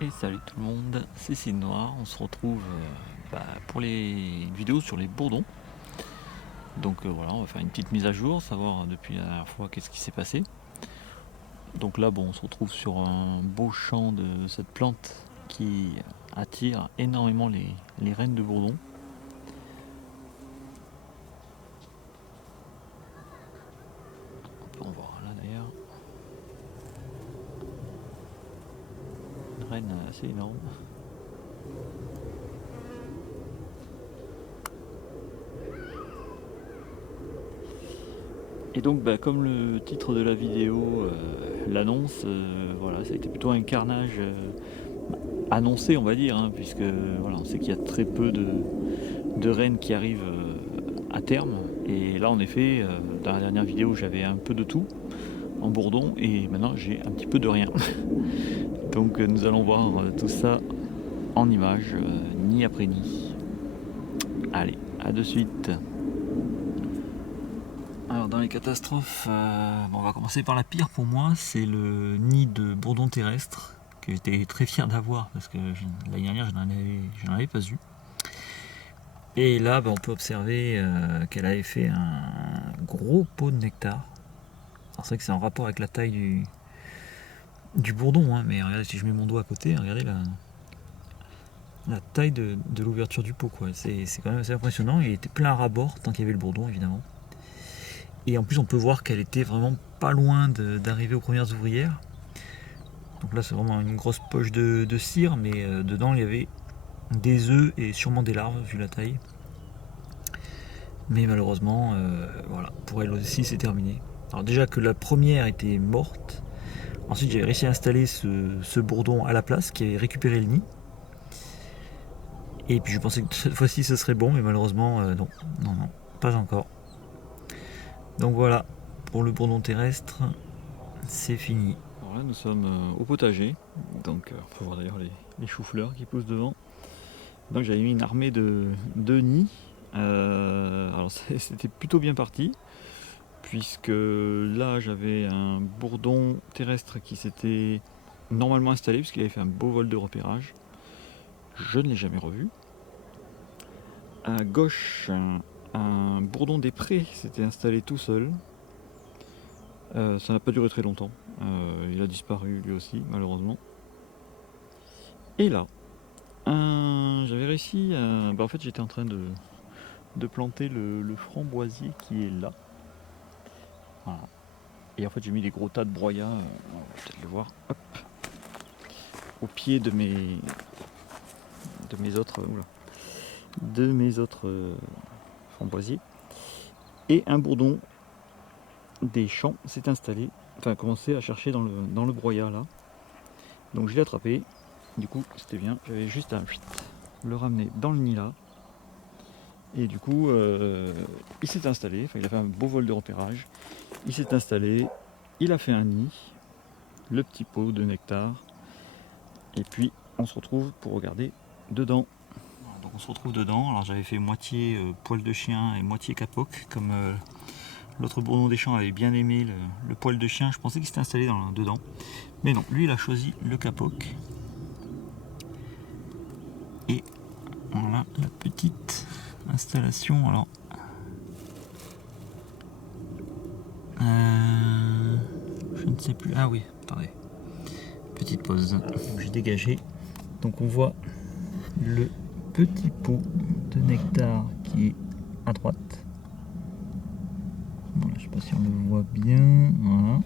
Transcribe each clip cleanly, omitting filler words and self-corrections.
Et salut tout le monde, c'est Cid Noir, on se retrouve pour les vidéos sur les bourdons. Donc voilà, on va faire une petite mise à jour, savoir depuis la dernière fois qu'est-ce qui s'est passé. Donc là, bon, on se retrouve sur un beau champ de cette plante qui attire énormément les reines de bourdon. On peut en voir là d'ailleurs. Une reine assez énorme. Et donc comme le titre de la vidéo l'annonce, voilà, ça a été plutôt un carnage annoncé on va dire, hein, puisque voilà, on sait qu'il y a très peu de reines qui arrivent à terme. Et là en effet, dans la dernière vidéo j'avais un peu de tout en bourdon et maintenant j'ai un petit peu de rien. Donc nous allons voir tout ça en images, ni après ni. Allez, à de suite. Alors dans les catastrophes, on va commencer par la pire pour moi, c'est le nid de bourdon terrestre que j'étais très fier d'avoir parce que l'année dernière je n'en avais pas eu. Et là on peut observer qu'elle avait fait un gros pot de nectar. Alors c'est vrai que c'est en rapport avec la taille du bourdon, hein, mais regardez, si je mets mon doigt à côté, regardez la taille de l'ouverture du pot, quoi. C'est quand même assez impressionnant. Il était plein à ras-bord tant qu'il y avait le bourdon, évidemment. Et en plus, on peut voir qu'elle était vraiment pas loin d'arriver aux premières ouvrières. Donc là, c'est vraiment une grosse poche de cire, mais dedans, il y avait des œufs et sûrement des larves, vu la taille. Mais malheureusement, voilà, pour elle aussi, c'est terminé. Alors déjà que la première était morte. Ensuite, j'avais réussi à installer ce bourdon à la place, qui avait récupéré le nid. Et puis je pensais que cette fois-ci ce serait bon, mais malheureusement non, pas encore. Donc voilà, pour le bourdon terrestre, c'est fini. Alors là nous sommes au potager, donc on peut voir d'ailleurs les choux-fleurs qui poussent devant. Donc j'avais mis une armée de nids. Alors c'était plutôt bien parti, puisque là j'avais un bourdon terrestre qui s'était normalement installé, puisqu'il avait fait un beau vol de repérage. Je ne l'ai jamais revu. À gauche, un bourdon des prés s'était installé tout seul. Ça n'a pas duré très longtemps. Il a disparu lui aussi, malheureusement. Et là, j'avais réussi à... en fait, j'étais en train de planter le framboisier qui est là. Voilà. Et en fait, j'ai mis des gros tas de broyats, on va peut-être le voir, hop, au pied de mes autres framboisiers. Et un bourdon des champs s'est installé, enfin a commencé à chercher dans le broyat là. Donc je l'ai attrapé, du coup c'était bien, j'avais juste à le ramener dans le nid là. Et du coup il s'est installé, enfin il a fait un beau vol de repérage, il s'est installé, il a fait un nid, le petit pot de nectar, et puis on se retrouve pour regarder dedans. Donc on se retrouve dedans, alors j'avais fait moitié poil de chien et moitié capoc, comme l'autre bourdon des champs avait bien aimé le poil de chien, je pensais qu'il s'était installé dedans. Mais non, lui il a choisi le capoc. Et voilà la petite installation. Alors, je ne sais plus. Ah oui, attendez. Petite pause. Donc j'ai dégagé. Donc on voit le petit pot de nectar qui est à droite. Voilà, je ne sais pas si on le voit bien. Voilà.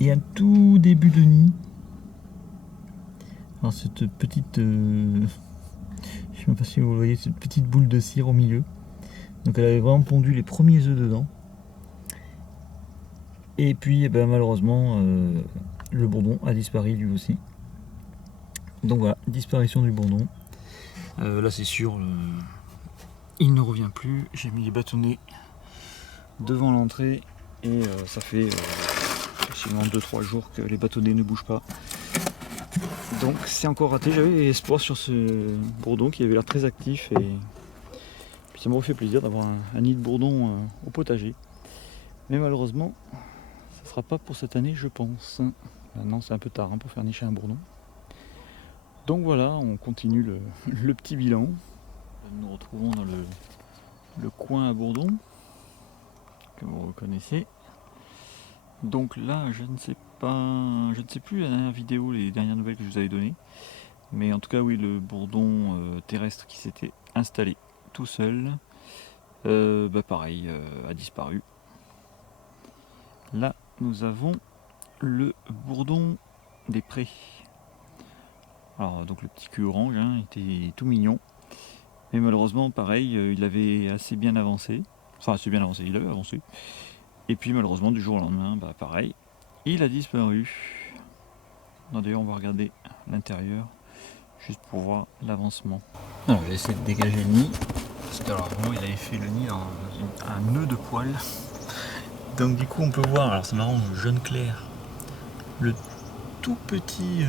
Et un tout début de nid. Alors cette petite... je sais même pas si vous voyez cette petite boule de cire au milieu. Donc elle avait vraiment pondu les premiers œufs dedans. Et puis malheureusement le bourdon a disparu lui aussi. Donc voilà, disparition du bourdon. Là c'est sûr, il ne revient plus. J'ai mis les bâtonnets devant l'entrée et ça fait facilement 2-3 jours que les bâtonnets ne bougent pas. Donc c'est encore raté. J'avais espoir sur ce bourdon qui avait l'air très actif et puis ça m'aurait fait plaisir d'avoir un nid de bourdon au potager. Mais malheureusement, ça ne sera pas pour cette année, je pense. Maintenant c'est un peu tard pour faire nicher un bourdon. Donc voilà, on continue le petit bilan. Nous nous retrouvons dans le coin à Bourdon, que vous reconnaissez. Donc là, je ne sais plus la dernière vidéo, les dernières nouvelles que je vous avais données. Mais en tout cas, oui, le bourdon terrestre qui s'était installé tout seul, pareil, a disparu. Là, nous avons le bourdon des prés. Alors, donc le petit cul orange, hein, était tout mignon. Mais malheureusement, pareil, il avait assez bien avancé. Enfin, assez bien avancé, il avait avancé. Et puis malheureusement, du jour au lendemain, pareil, il a disparu. D'ailleurs, on va regarder l'intérieur, juste pour voir l'avancement. Alors, j'ai essayé de dégager le nid. Parce que alors, vraiment, il avait fait le nid dans un nœud de poils. Donc du coup, on peut voir, alors c'est marrant, jaune clair, le tout petit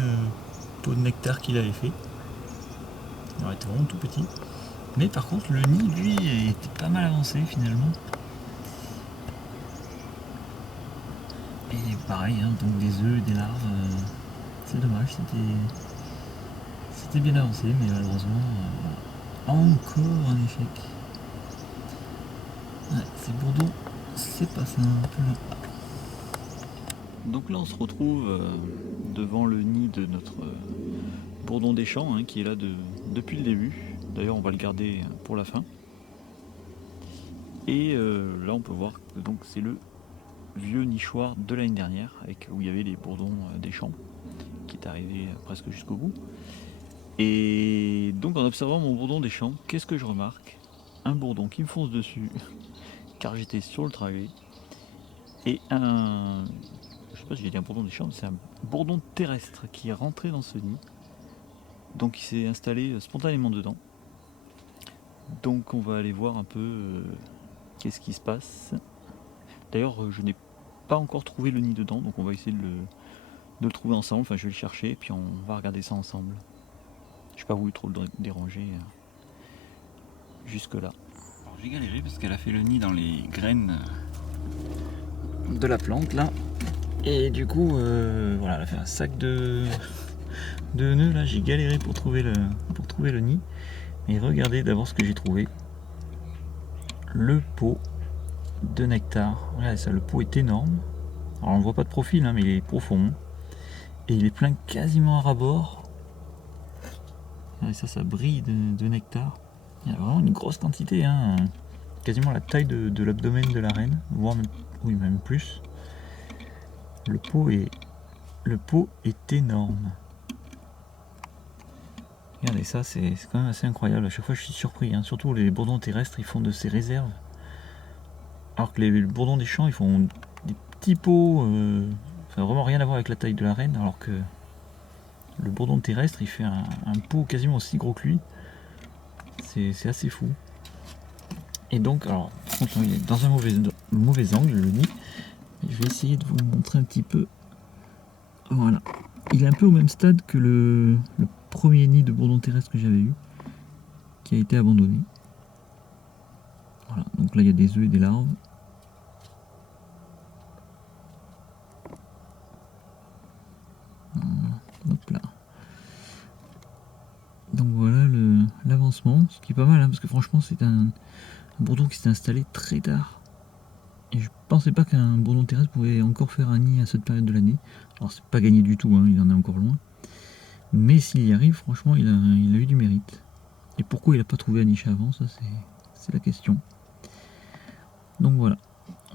pot de nectar qu'il avait fait. Il était vraiment tout petit. Mais par contre, le nid, lui, était pas mal avancé finalement. Et pareil, hein, donc des œufs et des larves, c'est dommage, c'était bien avancé, mais malheureusement, encore un échec. Ouais, ces bourdons, c'est pas simple. Donc là, on se retrouve devant le nid de notre bourdon des champs, hein, qui est là depuis le début. D'ailleurs, on va le garder pour la fin. Et là, on peut voir que donc c'est le vieux nichoir de l'année dernière, où il y avait les bourdons des champs, qui est arrivé presque jusqu'au bout. Et donc, en observant mon bourdon des champs, qu'est-ce que je remarque? Un bourdon qui me fonce dessus, car j'étais sur le trajet, et je sais pas si j'ai dit un bourdon des champs, mais c'est un bourdon terrestre qui est rentré dans ce nid. Donc il s'est installé spontanément dedans. Donc on va aller voir un peu qu'est-ce qui se passe. D'ailleurs, je n'ai pas encore trouvé le nid dedans, donc on va essayer de le trouver ensemble. Enfin, je vais le chercher et puis on va regarder ça ensemble. Je n'ai pas voulu trop le déranger jusque là. Alors j'ai galéré parce qu'elle a fait le nid dans les graines de la plante là. Et du coup, voilà, elle a fait un sac de nœuds là. J'ai galéré pour trouver le nid. Et regardez d'abord ce que j'ai trouvé. Le pot de nectar. Regardez ça, le pot est énorme. Alors on ne voit pas de profil, hein, mais il est profond. Et il est plein quasiment à ras-bord. Regardez ça, ça brille de nectar. Il y a vraiment une grosse quantité, hein, quasiment la taille de l'abdomen de la reine, voire même, oui, même plus. Le pot est énorme. Regardez ça, c'est quand même assez incroyable. À chaque fois, je suis surpris, hein. Surtout les bourdons terrestres, ils font de ces réserves. Alors que les bourdons des champs, ils font des petits pots, enfin vraiment rien à voir avec la taille de la reine, alors que le bourdon terrestre, il fait un pot quasiment aussi gros que lui. C'est assez fou. Et donc, alors, il est dans un mauvais angle, le nid. Je vais essayer de vous montrer un petit peu. Voilà. Il est un peu au même stade que le premier nid de bourdon terrestre que j'avais eu, qui a été abandonné. Voilà, donc là il y a des œufs et des larves. Hop là. Donc voilà l'avancement, ce qui est pas mal, hein, parce que franchement c'est un bourdon qui s'est installé très tard. Et je pensais pas qu'un bourdon terrestre pouvait encore faire un nid à cette période de l'année. Alors c'est pas gagné du tout, hein, il en est encore loin. Mais s'il y arrive, franchement il a eu du mérite. Et pourquoi il n'a pas trouvé un niche avant, ça c'est la question. Donc voilà,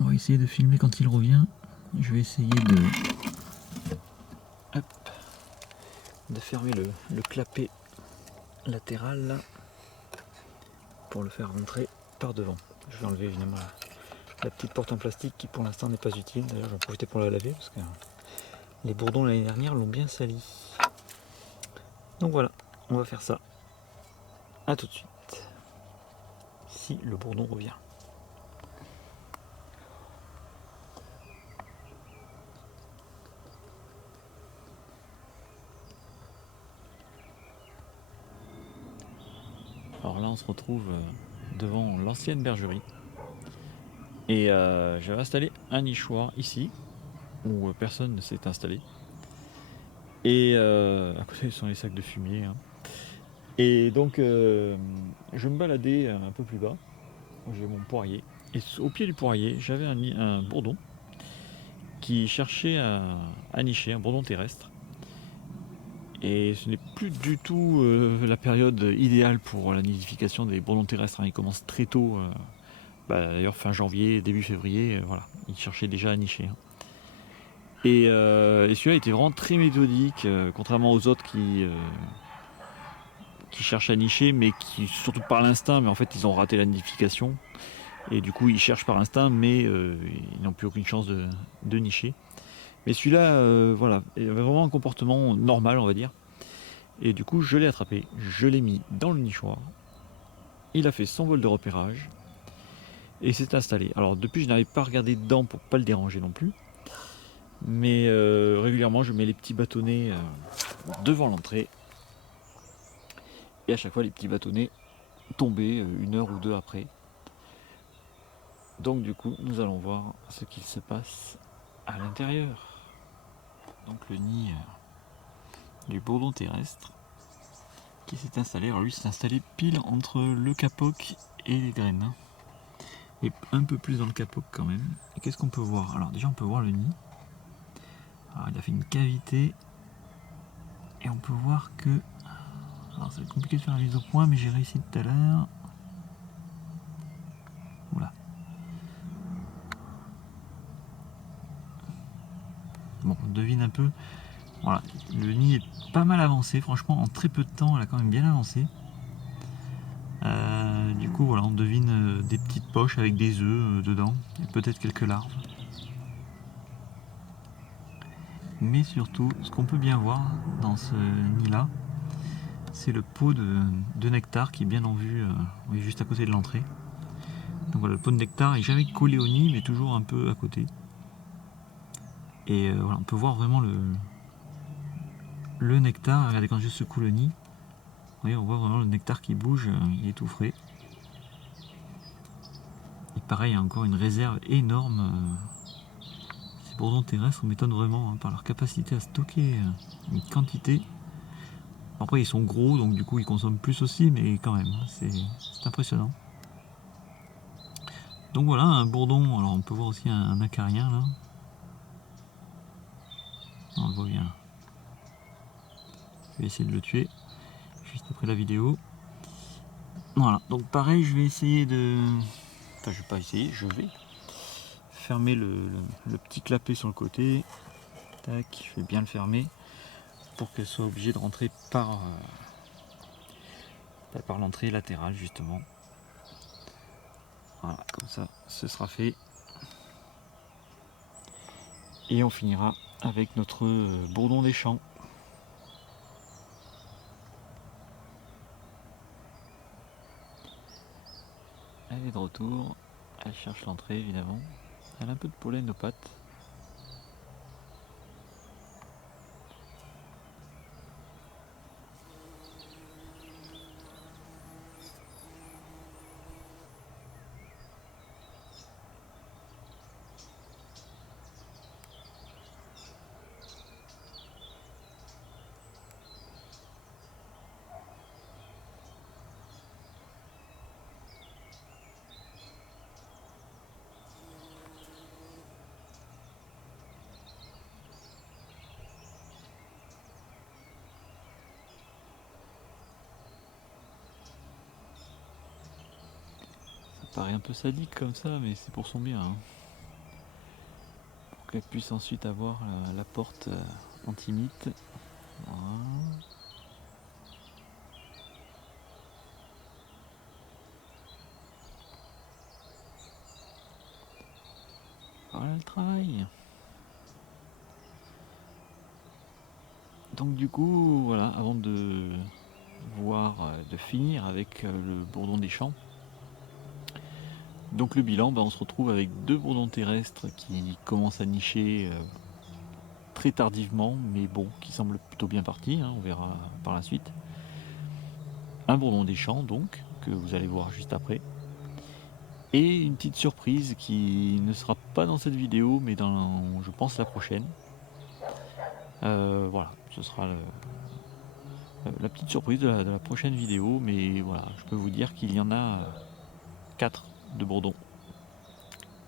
on va essayer de filmer quand il revient. Je vais essayer de fermer le clapet latéral là pour le faire rentrer par devant. Je vais enlever évidemment la petite porte en plastique qui pour l'instant n'est pas utile. D'ailleurs, j'en profiter pour la laver parce que les bourdons l'année dernière l'ont bien sali. Donc voilà, on va faire ça. A tout de suite. Si le bourdon revient. Alors là, on se retrouve devant l'ancienne bergerie. Et j'avais installé un nichoir ici, où personne ne s'est installé. Et à côté, ce sont les sacs de fumier. Hein. Et donc, je me baladais un peu plus bas. J'ai mon poirier. Et au pied du poirier, j'avais un bourdon qui cherchait à nicher, un bourdon terrestre. Et ce n'est plus du tout la période idéale pour la nidification des bourdons terrestres. Hein. Ils commencent très tôt, d'ailleurs fin janvier, début février, voilà. Ils cherchaient déjà à nicher. Hein. Et celui-là était vraiment très méthodique, contrairement aux autres qui cherchent à nicher, mais qui surtout par l'instinct, mais en fait ils ont raté la nidification. Et du coup ils cherchent par instinct, mais ils n'ont plus aucune chance de nicher. Mais celui-là, voilà, il avait vraiment un comportement normal, on va dire. Et du coup, je l'ai attrapé, je l'ai mis dans le nichoir. Il a fait son vol de repérage et s'est installé. Alors depuis, je n'avais pas regardé dedans pour pas le déranger non plus. Mais régulièrement, je mets les petits bâtonnets devant l'entrée. Et à chaque fois, les petits bâtonnets tombaient 1 heure ou 2 après. Donc du coup, nous allons voir ce qu'il se passe à l'intérieur. Donc le nid du bourdon terrestre qui s'est installé. Alors lui s'est installé pile entre le capoc et les graines. Et un peu plus dans le capoc quand même. Et qu'est-ce qu'on peut voir? Alors déjà on peut voir le nid. Alors il a fait une cavité. Et on peut voir que... Alors ça va être compliqué de faire la mise au point, mais j'ai réussi tout à l'heure. Voilà. Bon, on devine un peu. Voilà, le nid est pas mal avancé, franchement en très peu de temps elle a quand même bien avancé. Du coup voilà, on devine des petites poches avec des œufs dedans, et peut-être quelques larves. Mais surtout, ce qu'on peut bien voir dans ce nid là, c'est le pot de nectar qui est bien en vue, juste à côté de l'entrée. Donc voilà, le pot de nectar est jamais collé au nid, mais toujours un peu à côté. Et voilà, on peut voir vraiment le nectar. Regardez, quand je secoue le nid, vous voyez, on voit vraiment le nectar qui bouge, il est tout frais. Et pareil, il y a encore une réserve énorme. Ces bourdons terrestres m'étonnent vraiment par leur capacité à stocker une quantité. Après, ils sont gros, donc du coup, ils consomment plus aussi, mais quand même, c'est impressionnant. Donc voilà, un bourdon. Alors, on peut voir aussi un acarien là. On le voit bien. Je vais essayer de le tuer juste après la vidéo. Voilà, donc pareil, je vais essayer de... Enfin, je vais pas essayer, je vais fermer le petit clapet sur le côté. Tac, je vais bien le fermer pour qu'elle soit obligée de rentrer par l'entrée latérale, justement. Voilà, comme ça, ce sera fait. Et on finira avec notre bourdon des champs. Elle est de retour, elle cherche l'entrée évidemment. Elle a un peu de pollen aux pattes. Ça paraît un peu sadique comme ça, mais c'est pour son bien. Hein. Pour qu'elle puisse ensuite avoir la porte anti-mite. Voilà. Voilà le travail. Donc du coup, voilà, avant de finir avec le bourdon des champs, donc le bilan, on se retrouve avec 2 bourdons terrestres qui commencent à nicher très tardivement, mais bon, qui semblent plutôt bien partis, hein, on verra par la suite. Un bourdon des champs, donc, que vous allez voir juste après. Et une petite surprise qui ne sera pas dans cette vidéo, mais dans, je pense, la prochaine. Voilà, ce sera la petite surprise de la prochaine vidéo, mais voilà, je peux vous dire qu'il y en a 4 de bourdons.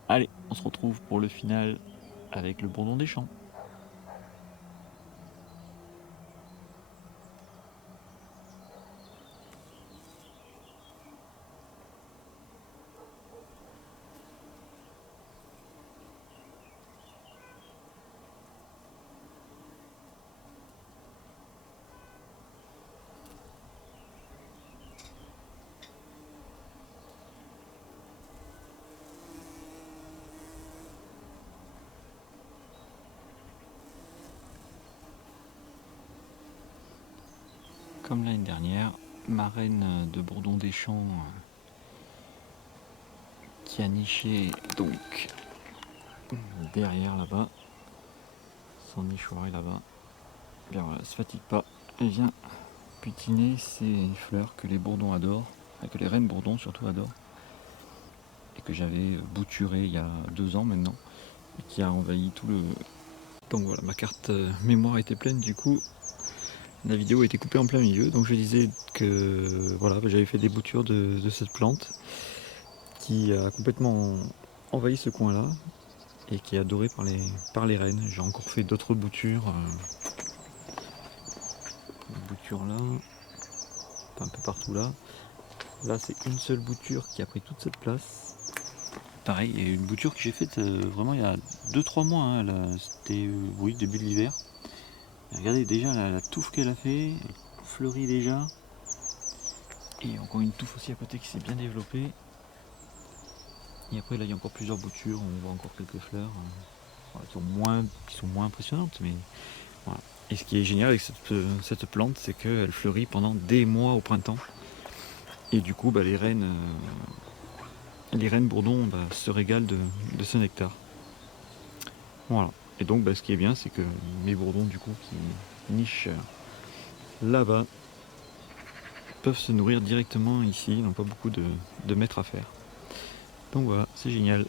Allez, on se retrouve pour le final avec le bourdon des champs. Comme l'année dernière, ma reine de bourdon des champs qui a niché donc derrière là-bas, son nichoir est là-bas, bien voilà, elle se fatigue pas, elle vient butiner ces fleurs que les bourdons adorent, enfin, que les reines bourdons surtout adorent, et que j'avais bouturé il y a 2 ans maintenant, et qui a envahi tout le... Donc voilà, ma carte mémoire était pleine, du coup la vidéo a été coupée en plein milieu, donc je disais que voilà, j'avais fait des boutures de cette plante qui a complètement envahi ce coin-là et qui est adoré par les reines. J'ai encore fait d'autres boutures, là, un peu partout là. Là c'est une seule bouture qui a pris toute cette place. Pareil, il y a une bouture que j'ai faite vraiment il y a 2-3 mois, hein, c'était oui, début de l'hiver. Regardez déjà la touffe qu'elle a fait, elle fleurit déjà. Et encore une touffe aussi à côté qui s'est bien développée. Et après là il y a encore plusieurs boutures, on voit encore quelques fleurs qui sont moins impressionnantes, mais voilà. Et ce qui est génial avec cette plante, c'est qu'elle fleurit pendant des mois au printemps. Et du coup les reines bourdons se régalent de ce nectar. Voilà. Et donc ce qui est bien, c'est que mes bourdons du coup qui nichent là-bas peuvent se nourrir directement ici, ils n'ont pas beaucoup de mètres à faire. Donc voilà, c'est génial.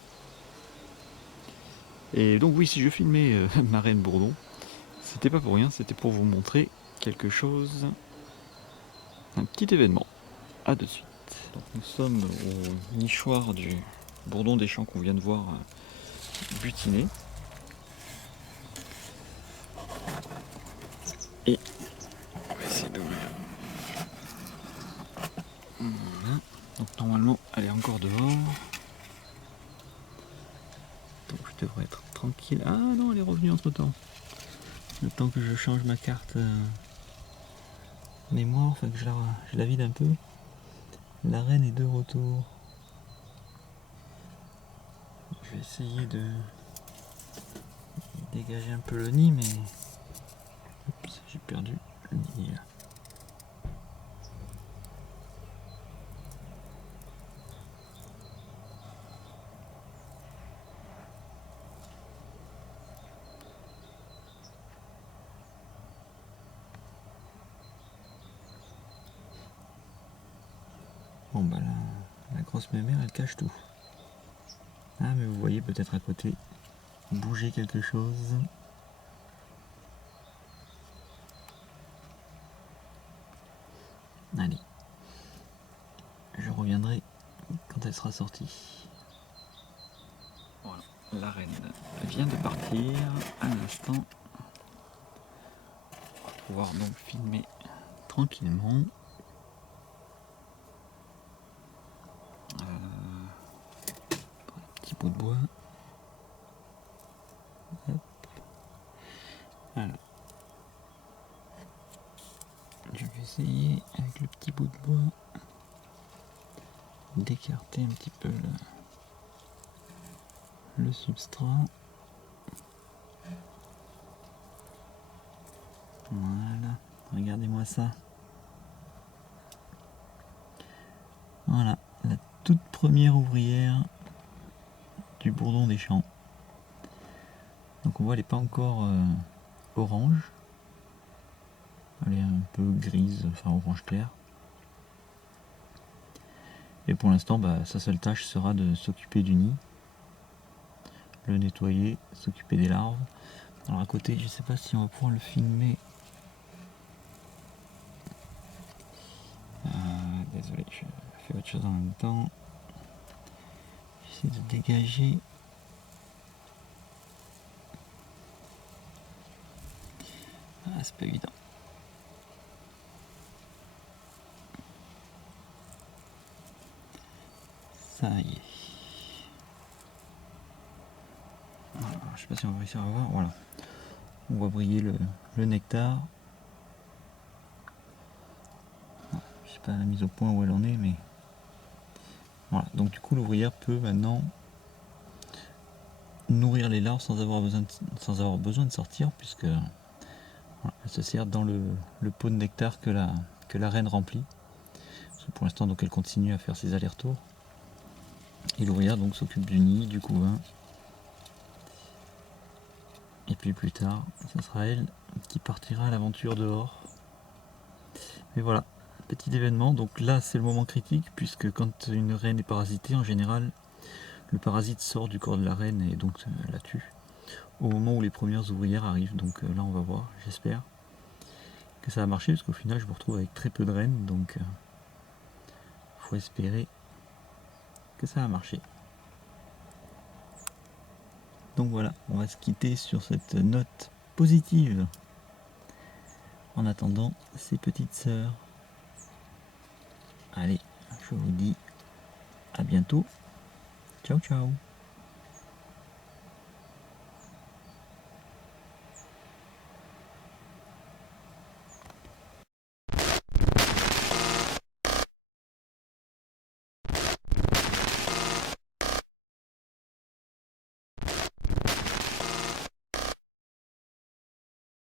Et donc oui, si je filmais ma reine bourdon, c'était pas pour rien, c'était pour vous montrer quelque chose, un petit événement. A de suite. Donc nous sommes au nichoir du bourdon des champs qu'on vient de voir butiner. Et on va essayer d'ouvrir. Voilà. Donc normalement elle est encore dehors. Donc je devrais être tranquille. Ah non, elle est revenue entre temps. Le temps que je change ma carte mémoire, enfin que je la vide un peu. La reine est de retour. Je vais essayer de dégager un peu le nid, mais oups, j'ai perdu le nid là. Bon bah la grosse mémère elle cache tout. Ah mais vous voyez peut-être à côté bouger quelque chose. Allez, je reviendrai quand elle sera sortie. Voilà, la reine vient de partir à l'instant. On va pouvoir donc filmer tranquillement. Petit bout de bois. Hop. Alors, je vais essayer avec le petit bout de bois d'écarter un petit peu le substrat. Voilà, regardez-moi ça. Voilà, la toute première ouvrière du bourdon des champs. Donc on voit elle n'est pas encore orange. Elle est un peu grise, enfin orange clair. Et pour l'instant, sa seule tâche sera de s'occuper du nid, le nettoyer, s'occuper des larves. Alors à côté, je ne sais pas si on va pouvoir le filmer désolé, je fais autre chose en même temps. J'essaie de dégager. Ah, c'est pas évident. Ça y est. Voilà, je sais pas si on va réussir à voir. Voilà. On voit briller le nectar. Je sais pas la mise au point où elle en est, mais voilà. Donc du coup l'ouvrière peut maintenant nourrir les larves sans avoir besoin de sortir, puisque voilà, elle se sert dans le pot de nectar que la reine remplit. Parce que pour l'instant donc elle continue à faire ses allers-retours. Et l'ouvrière donc s'occupe du nid, du couvain. Et puis plus tard, ce sera elle qui partira à l'aventure dehors. Mais voilà, petit événement. Donc là c'est le moment critique, puisque quand une reine est parasitée, en général, le parasite sort du corps de la reine et donc la tue. Au moment où les premières ouvrières arrivent. Donc là on va voir, j'espère que ça va marcher, parce qu'au final je me retrouve avec très peu de reines, donc faut espérer que ça va marcher. Donc voilà, on va se quitter sur cette note positive en attendant ces petites sœurs. Allez, je vous dis à bientôt. Ciao ciao.